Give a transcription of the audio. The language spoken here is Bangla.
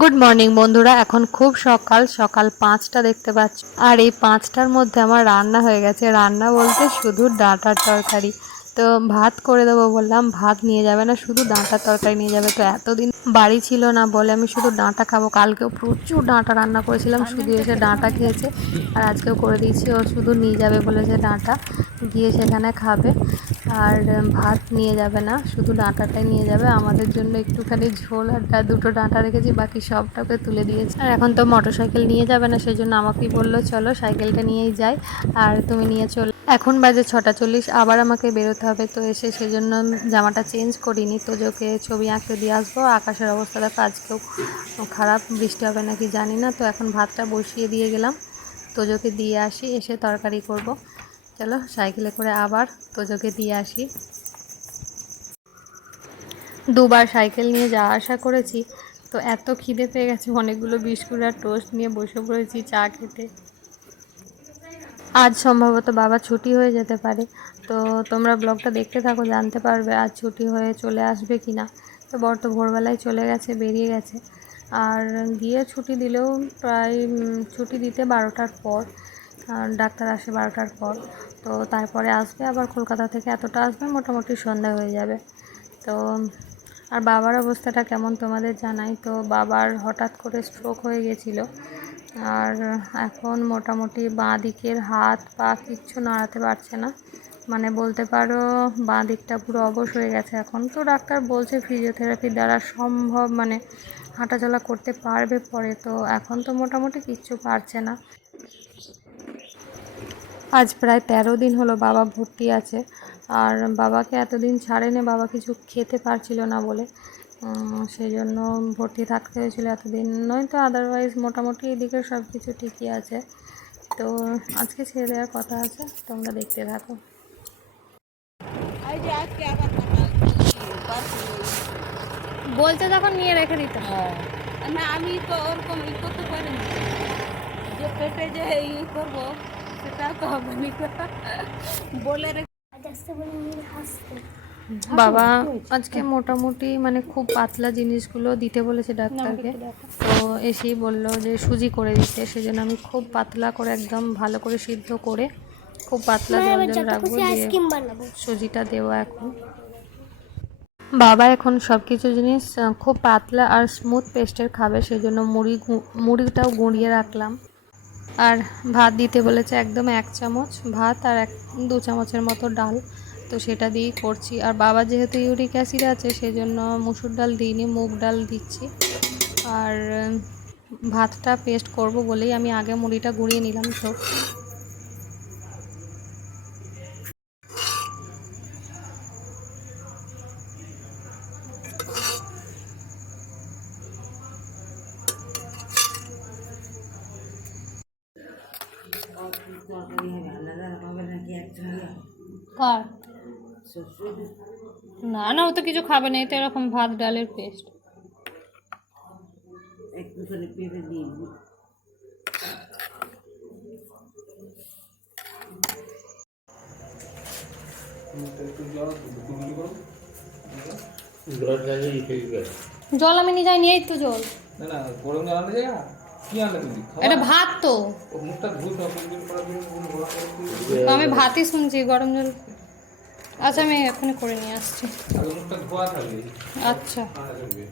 গুড মর্নিং বন্ধুরা। এখন খুব সকাল সকাল পাঁচটা দেখতে পাচ্ছ। আর এই পাঁচটার মধ্যে আমার রান্না হয়ে গেছে। রান্না বলতে শুধু ডাঁটার তরকারি। তো ভাত করে দেবো বললাম, ভাত নিয়ে যাবে না, শুধু ডাঁটার তরকারি নিয়ে যাবে। তো এতদিন বাড়ি ছিল না বলে আমি শুধু ডাঁটা খাব। কালকেও প্রচুর ডাঁটা রান্না করেছিলাম, শুধু এসে ডাঁটা খেয়েছে। আর আজকেও করে দিয়েছি, ও শুধু নিয়ে যাবে বলেছে ডাঁটা। গিয়ে সেখানে খাবে। আর ভাত নিয়ে যাবে না, শুধু ডাঁটাটাই নিয়ে যাবে। আমাদের জন্য একটুখানি ঝোল আর দুটো ডাঁটা রেখেছি, বাকি সবটাকে তুলে দিয়েছে। আর এখন তো মোটর সাইকেল নিয়ে যাবে না সেই জন্য আমাকেই বলল, চলো সাইকেলটা নিয়েই যাই, আর তুমি নিয়ে চলো এখন বাজে ছটা চল্লিশ, আবার আমাকে বেরোতে হবে, তো এসে সেজন্য জামাটা চেঞ্জ করিনি তোজোকে ছবি আঁকতে দিয়ে আসব। আকাশের অবস্থা দেখো, আজকেও খারাপ, বৃষ্টি হবে নাকি জানি না, তো এখন ভাতটা বসিয়ে দিয়ে গেলাম। তোজোকে দিয়ে আসি, এসে তরকারি করব। চলো সাইকেলে করে আবার তোজোকে দিয়ে আসি। দুবার সাইকেল নিয়ে যাওয়া আসা করেছি, তো এত খিদে পেয়ে গেছে, অনেকগুলো বিস্কুট আর টোস্ট নিয়ে বসে পড়েছি চা খেতে। আজ সম্ভবত বাবা ছুটি হয়ে যেতে পারে, তো তোমরা ব্লগটা দেখতে থাকো, জানতে পারবে আজ ছুটি হয়ে চলে আসবে কি না তো বর তো ভোরবেলায় চলে গেছে, বেরিয়ে গেছে। আর গিয়ে ছুটি দিলেও প্রায় ছুটি দিতে বারোটার পর। ডাক্তার আসে বারোটার পর। তো তারপরে আসবে, আবার কলকাতা থেকে এতটা আসবে মোটামুটি সন্ধ্যা হয়ে যাবে। তো, আর বাবার অবস্থাটা কেমন তোমাদের জানাই? তো বাবার হঠাৎ করে স্ট্রোক হয়ে গেছিল। আর এখন মোটামুটি বাঁ দিকের হাত পা কিচ্ছু নাড়াতে পারছে না। মানে বলতে পারো বাঁ দিকটা পুরো অবশ হয়ে গেছে এখন। তো ডাক্তার বলছে ফিজিওথেরাপির দ্বারা সম্ভব মানে হাঁটাচলা করতে পারবে পরে, তো এখন তো মোটামুটি কিচ্ছু পারছে না। আজ প্রায় তেরো দিন হলো বাবা ভর্তি আছে, আর বাবাকে এতদিন ছাড়েনি, বাবা কিছু খেতে পারছিল না বলে। সেই জন্য ভর্তি থাকতে হয়েছিল এতদিন। নয় তো আদারওয়াইজ মোটামুটি এদিকে সব কিছু ঠিকই আছে। তো আজকে ছেড়ে দেওয়ার কথা আছে, তোমরা দেখতে থাকো। বলতে তখন নিয়ে রেখে দিতে। হ্যাঁ। না আমি তো ওরকম ই করতে পারিনি যে পেটে যে ই করব সেটা তো হবে নি। বলে বাবা আজকে মোটামুটি মানে খুব পাতলা জিনিসগুলো দিতে বলেছে ডাক্তারকে। তো এসেই বলল যে সুজি করে দিতে সেজন্য আমি খুব পাতলা করে একদম ভালো করে সিদ্ধ করে খুব পাতলা জল জল রাখব দিয়ে সুজিটা দেওয়া এখন। বাবা এখন সব কিছু জিনিস খুব পাতলা আর স্মুথ পেস্টের খাবে সেই জন্য মুড়ি মুড়িটাও গুঁড়িয়ে রাখলাম। আর ভাত দিতে বলেছে একদম এক চামচ ভাত আর এক, দু চামচের মতো ডাল, তো সেটা দিয়েই করছি। আর বাবা যেহেতু ইউরিক অ্যাসিড আছে, সেজন্য মুসুর ডাল দিইনি, মুগ ডাল দিচ্ছি। আর ভাতটা পেস্ট করব বলেই আমি আগে মুড়িটা গুঁড়িয়ে নিলাম তো। কার? না না ও তো কিছু খাবে না এটা এরকম ভাত ডালের পেস্ট। একটুখানি পেঁপে দিই জল আমি নিয়ে যাইনি এই তো জল। না না গরম জল আনতে তুমি খাবার? এটা ভাত তো। আমি ভাতই শুনছি গরম জল। আচ্ছা আমি এখনই করে নিয়ে আসছি। আচ্ছা। থাকবে।